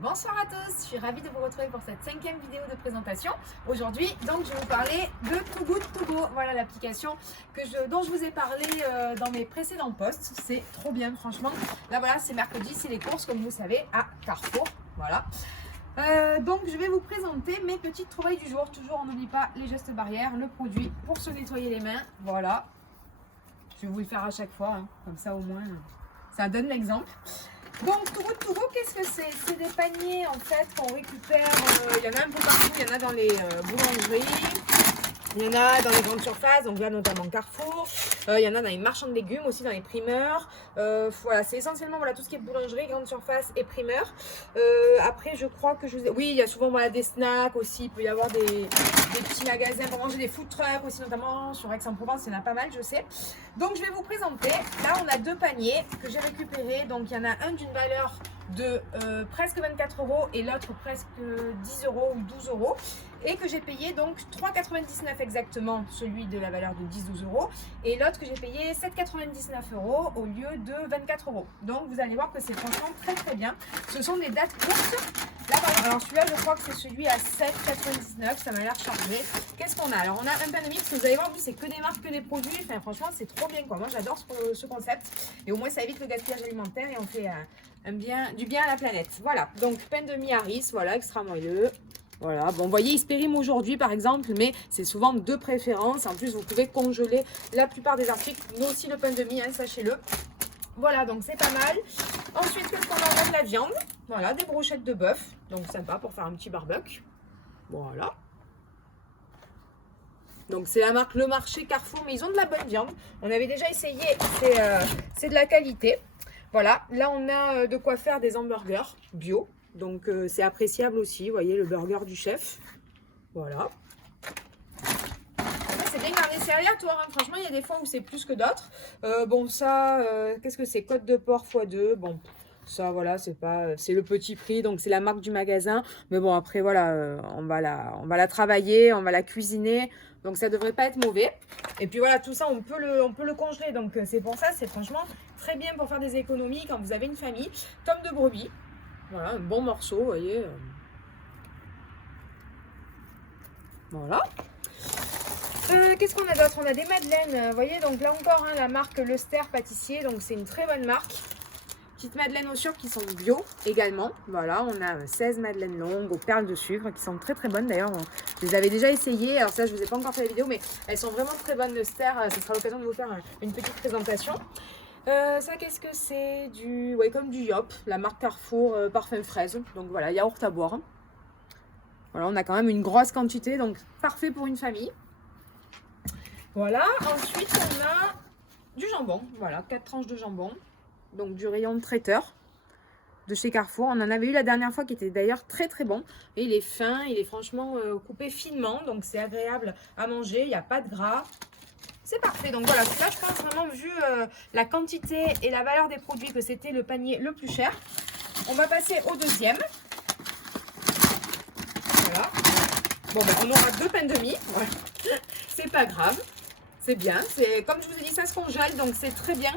Bonsoir à tous, je suis ravie de vous retrouver pour cette 5e vidéo de présentation. Aujourd'hui, donc, je vais vous parler de Too Good To Go. Voilà l'application dont je vous ai parlé dans mes précédents posts. C'est trop bien, franchement. Là, voilà, c'est mercredi, c'est les courses, comme vous savez, à Carrefour. Voilà. Donc, je vais vous présenter mes petites trouvailles du jour. Toujours, on n'oublie pas les gestes barrières, le produit pour se nettoyer les mains. Voilà. Je vais vous le faire à chaque fois, hein. Comme ça, au moins, ça donne l'exemple. Donc, Too Good To Go, qu'est-ce que c'est? C'est des paniers en fait qu'on récupère. Il y en a un peu partout. Il y en a dans les boulangeries. Il y en a dans les grandes surfaces, donc là notamment Carrefour. Il y en a dans les marchands de légumes aussi, dans les primeurs. Voilà, c'est essentiellement voilà, tout ce qui est boulangerie, grande surface et primeur. Après, je crois que oui, il y a souvent voilà, des snacks aussi. Il peut y avoir des petits magasins pour manger, des food trucks aussi, notamment sur Aix-en-Provence. Il y en a pas mal, je sais. Donc, je vais vous présenter. Là, on a deux paniers que j'ai récupérés. Donc, il y en a un d'une valeur de presque 24 € et l'autre presque 10 € ou 12 € et que j'ai payé donc 3,99 exactement, celui de la valeur de 10-12 € et l'autre que j'ai payé 7,99 € au lieu de 24 €. Donc vous allez voir que c'est franchement très très bien. Ce sont des dates courtes. Là, alors celui-là je crois que c'est celui à 7,99 €, ça m'a l'air chargé. Qu'est-ce qu'on a? Alors on a un pain de mie, parce que vous allez voir, c'est que des marques, que des produits. Enfin franchement c'est trop bien quoi. Moi j'adore ce concept et au moins ça évite le gaspillage alimentaire et on fait du bien à la planète. Voilà, donc pain de mie Harris, voilà, extra moelleux. Voilà, bon, vous voyez, il se périme aujourd'hui par exemple, mais c'est souvent de préférence. En plus, vous pouvez congeler la plupart des articles, mais aussi le pain de mie, hein, sachez-le. Voilà, donc c'est pas mal. Ensuite, qu'est-ce qu'on a? De la viande. Voilà, des brochettes de bœuf, donc sympa pour faire un petit barbecue. Voilà. Donc c'est la marque Le Marché Carrefour, mais ils ont de la bonne viande. On avait déjà essayé, c'est de la qualité. Voilà, là on a de quoi faire des hamburgers bio. Donc c'est appréciable aussi, vous voyez le burger du chef. Voilà. C'est bien garni, c'est aléatoire, hein. Franchement il y a des fois où c'est plus que d'autres. Bon ça, qu'est-ce que c'est? Côte de porc x2, bon ça voilà, c'est le petit prix, donc c'est la marque du magasin. Mais bon après voilà, on va la travailler, on va la cuisiner. Donc ça devrait pas être mauvais. Et puis voilà, tout ça on peut le congeler. Donc c'est pour ça, c'est franchement très bien pour faire des économies quand vous avez une famille. Tome de brebis. Voilà, un bon morceau, vous voyez. Voilà. Qu'est-ce qu'on a d'autre? On a des madeleines, vous voyez, donc là encore, hein, la marque Lester Pâtissier, donc c'est une très bonne marque. Petites madeleines aux sucre qui sont bio également. Voilà, on a 16 madeleines longues aux perles de sucre qui sont très très bonnes. D'ailleurs, je les avais déjà essayées. Alors ça, je ne vous ai pas encore fait la vidéo, mais elles sont vraiment très bonnes, Lester. Ce sera l'occasion de vous faire une petite présentation. Ça, qu'est-ce que c'est? Comme du Yop, la marque Carrefour parfum fraise. Donc voilà, yaourt à boire. Voilà, on a quand même une grosse quantité, donc parfait pour une famille. Voilà, ensuite on a du jambon. Voilà, 4 tranches de jambon. Donc du rayon de traiteur de chez Carrefour. On en avait eu la dernière fois qui était d'ailleurs très très bon. Et il est fin, il est franchement coupé finement. Donc c'est agréable à manger, il n'y a pas de gras. C'est parfait. Donc voilà, là je pense vraiment vu la quantité et la valeur des produits que c'était le panier le plus cher. On va passer au deuxième. Voilà. Bon ben on aura deux pains de mie. Voilà. C'est pas grave. C'est bien. C'est comme je vous ai dit, ça se congèle, donc c'est très bien.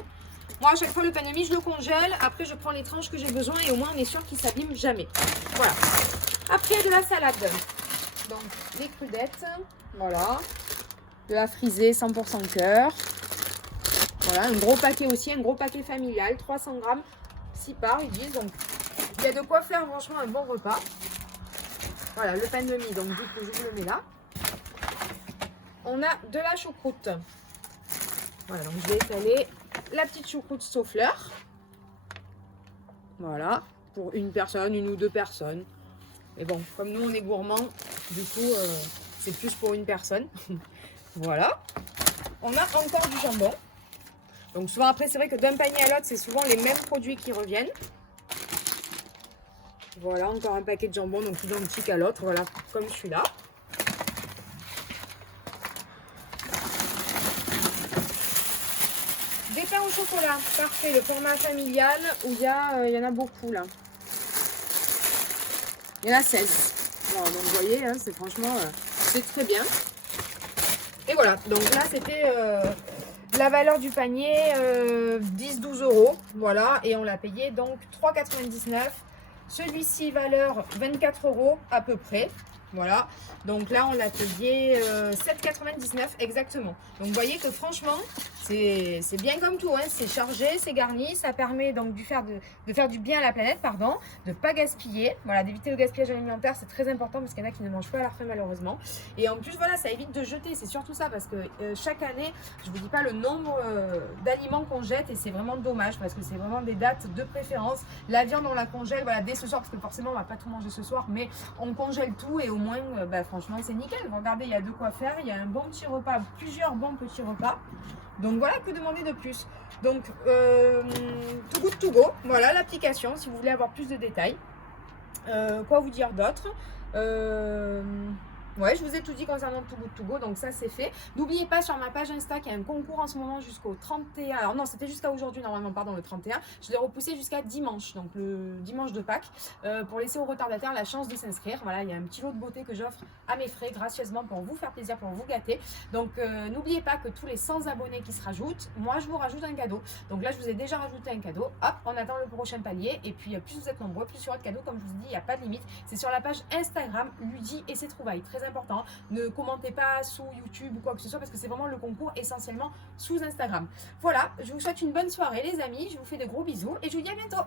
Moi, à chaque fois, le pain de mie, je le congèle. Après, je prends les tranches que j'ai besoin et au moins, on est sûr qu'il ne s'abîme jamais. Voilà. Après, de la salade. Donc, les crudettes. Voilà. De la frisée 100% cœur. Voilà, un gros paquet aussi, un gros paquet familial. 300 grammes, 6 parts, ils disent. Donc, il y a de quoi faire franchement un bon repas. Voilà, le pain de mie. Donc, du coup, je vous le mets là. On a de la choucroute. Voilà, donc je vais étaler la petite choucroute Saufleur. Voilà, pour une personne, une ou deux personnes. Mais bon, comme nous on est gourmands, du coup c'est plus pour une personne. Voilà. On a encore du jambon. Donc souvent après c'est vrai que d'un panier à l'autre c'est souvent les mêmes produits qui reviennent. Voilà, encore un paquet de jambon, donc identique à l'autre, voilà, comme celui-là. Des pains au chocolat, parfait, le format familial où il y en a beaucoup là. Il y en a 16. Voilà, donc vous voyez, hein, c'est franchement, c'est très bien. Et voilà, donc là c'était la valeur du panier 10-12 €. Voilà, et on l'a payé donc 3,99 € Celui-ci, valeur 24 € à peu près. Voilà, donc là on l'a payé 7,99 exactement. Donc vous voyez que franchement c'est bien comme tout, hein. C'est chargé, c'est garni, ça permet donc de faire du bien à la planète, pardon, de ne pas gaspiller, voilà, d'éviter le gaspillage alimentaire, c'est très important parce qu'il y en a qui ne mangent pas à leur faim malheureusement. Et en plus voilà, ça évite de jeter, c'est surtout ça parce que chaque année, je vous dis pas le nombre d'aliments qu'on jette et c'est vraiment dommage parce que c'est vraiment des dates de préférence. La viande on la congèle, voilà, dès ce soir parce que forcément on va pas tout manger ce soir, mais on congèle tout et au moins franchement c'est nickel. Regardez, il y a de quoi faire, il y a un bon petit repas, plusieurs bons petits repas. Donc voilà, que demander de plus. Donc Too Good To Go, voilà l'application si vous voulez avoir plus de détails. Quoi vous dire d'autre? Ouais, je vous ai tout dit concernant Too Good To Go, donc ça c'est fait. N'oubliez pas sur ma page Insta qu'il y a un concours en ce moment jusqu'au 31. Alors non, c'était jusqu'à aujourd'hui normalement, pardon, le 31. Je l'ai repoussé jusqu'à dimanche, donc le dimanche de Pâques, pour laisser aux retardataires la chance de s'inscrire. Voilà, il y a un petit lot de beauté que j'offre à mes frais gracieusement pour vous faire plaisir, pour vous gâter. Donc n'oubliez pas que tous les 100 abonnés qui se rajoutent, moi je vous rajoute un cadeau. Donc là je vous ai déjà rajouté un cadeau. Hop, on attend le prochain palier. Et puis plus vous êtes nombreux, plus il y aura de cadeaux. Comme je vous dis, il n'y a pas de limite. C'est sur la page Instagram Ludie et ses trouvailles. Très important. Ne commentez pas sous YouTube ou quoi que ce soit parce que c'est vraiment le concours essentiellement sous Instagram. Voilà, je vous souhaite une bonne soirée les amis. Je vous fais de gros bisous et je vous dis à bientôt.